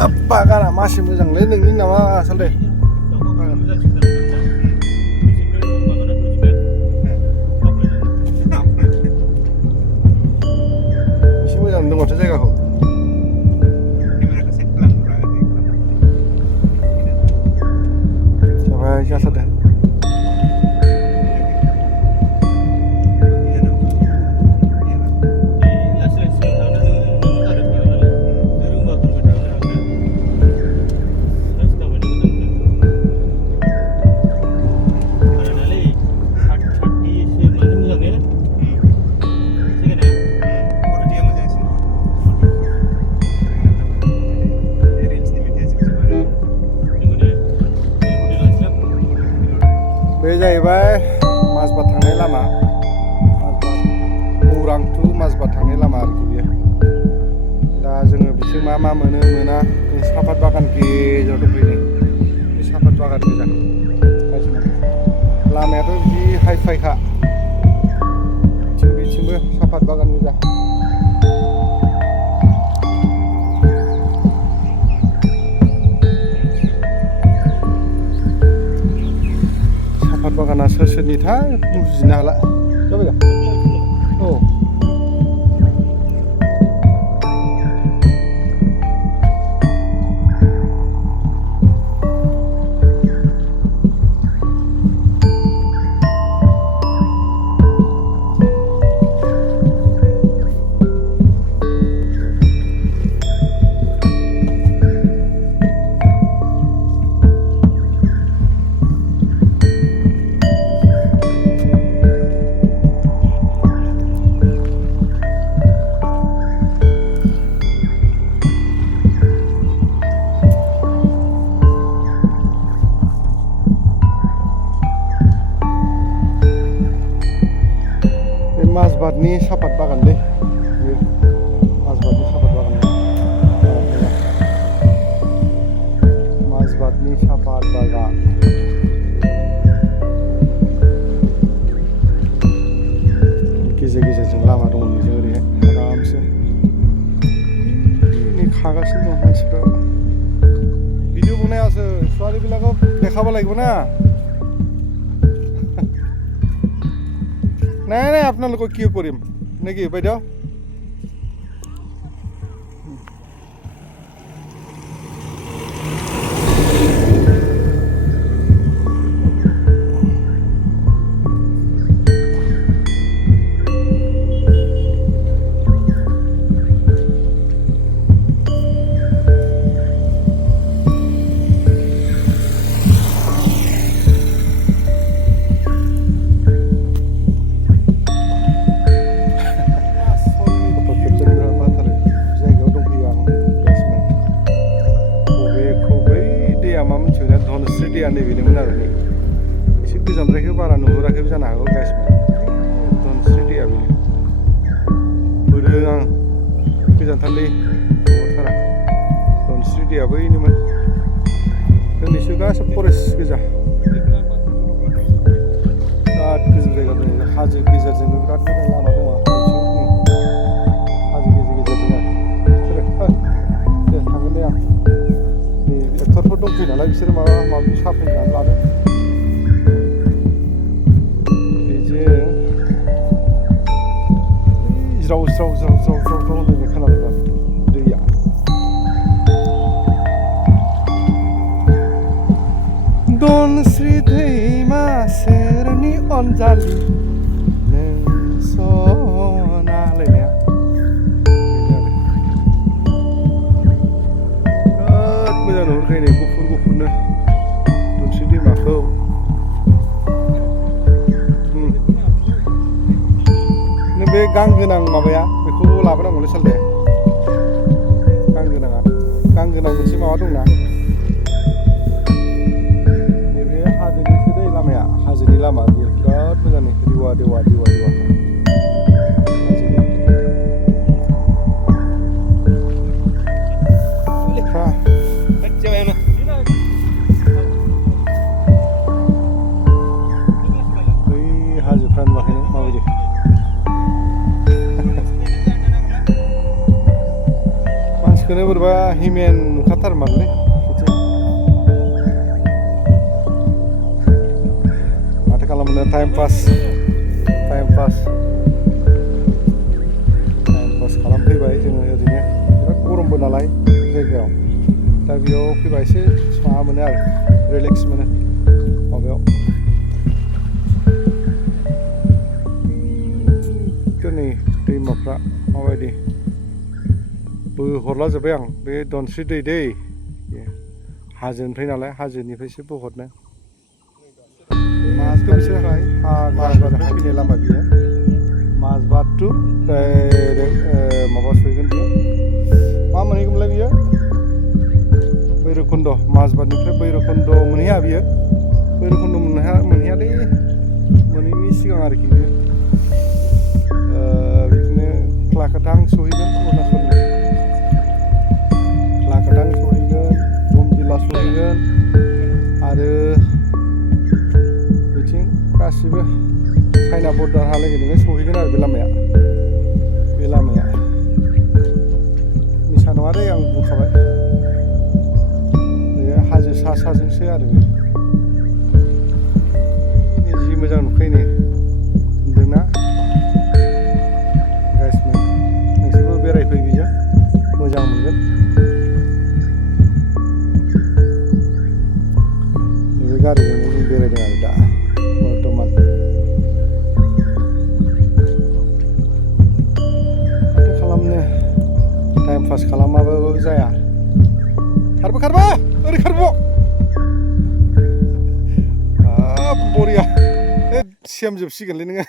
बागाना मासि मोजांलै नोंनि नामा आसलथे एसे मोजां नुदों माथो जायगाखौ जाबाय जाथारदों बे जाहैबाय माजबाद थांनाय लामा गौरां टु माजबाद थांनाय लामा आरोखि बेयो दा जोङो बिथिं मा मा मोनो मोना साफात बागान गेजेराव दंफैयो बे साफात बागान गोजा लामायाथ' बिदि हाइ फाइखा बिथिंबो साफात बागान गोजा साफात बागाना सोर सोरनिथाय बुजिनो हाला जाबाय दा औ माजबादनि साफात बागानलै बेयो माजबादनि साफात बागान माजबादनि साफात बागान गेजेर गेजेरजों लामा दङ बेजों ओरैहाय आरामसे खागासिनो दं मानसिफ्रा भिडिअ बनाই আছো ছোৱালীবিলাকক দেখাব লাগিব না নাই নাই আপোনালোকক কি কৰিম নেকি বাইদেউ नैबेनोमोन आरो नै एसे गोजानद्रायखौ बारा नुहुराखैबो जानो हागौ गासिबो धनस्रि दैया बेनो बोदों आं गोजानथारलै नुहुरथारा धनस्रि दैया बैनोमोन जोंनिसो गासिबो फरेस्ट गोजा बिराद गोजौ जायगा दं हाजो गेजेरजोंबो बिराद मोजां लामा दङ हाजो गेजेर गेजेरजों दे थांगोन दे आं एक्टरफोर दंफैयो नालाय बिसोरो माबा माबि साफायनानै लादों बेजों ज्राव ज्राव ज्राव ज्राव ज्राव ज्राव होननाय खोनादों दैया धनस्रि दैमा सेरनि अनजालि नों सनालायनाया मोजां नुहुरखायो नै गुफुर गुफुरनो धनस्रि दैमाखौ नों बे गां गोनां माबाया बेखौ लाबोनांगौलै सालथे गां गोनाङा गां गोनां मोनसे माबा दंना नैबे हाजोनिसो दै लामाया हाजोनि लामा बेयो बिराद मोजां नै देवा देवा देवा देवा थांनोनो बोरैबा हिमेन नुखाथारमारलै बिदि माथो खालामनो टाइम पास खालामफैबाय जोङो ओरैनो बिराद गरमबो नालाय जायगायाव दा बेयाव फैबा एसे माबा मोनो आरो रिलेक्स मोनो माबायाव नै दैमाफ्रा माबायदि बोहरलाजोब्बाय आं बे धनस्रि दै हाजोनिफ्राय नालाय हाजोनिफ्रायसो बोहरनो माजबादनिफ्राय फैनाय लामा बियो माजबाद टु डाइरेक्ट माबा सहैगोन बियो मा मोनहैगोनलाय बियो भैरबकुन्द माजबादनिफ्राय भैरबकुन्द मोनहैया बियो भैरबकुन्द मोनहैयालै मोनहैनि सिगां आरोखि बियो बिदिनो क्लाकाटां सहैगोन अरुणाचलनि क्लाकाटां सहैगोन बमदिला सहैगोन आरो बिथिं गासिबो चाइना बर्डारहालागै नोङो सहैगोन आरो बे लामाया मिसा नङा दै आं बुंखाबाय बे हाजो साजोंसो आरो बे जि मोजां नुखायो नै नुदोंना गाइसमोन नोंसोरबो बेरायफै बेजों मोजां मोनगोन नैबे गारिजोंनो जों बेरायदों आरो दा बर्थमान माथो खालामनो टाइम पास खालामाबाबो जाया खारबो ओरै खारबो बरिया सेम जोबसिगोनलै नोङो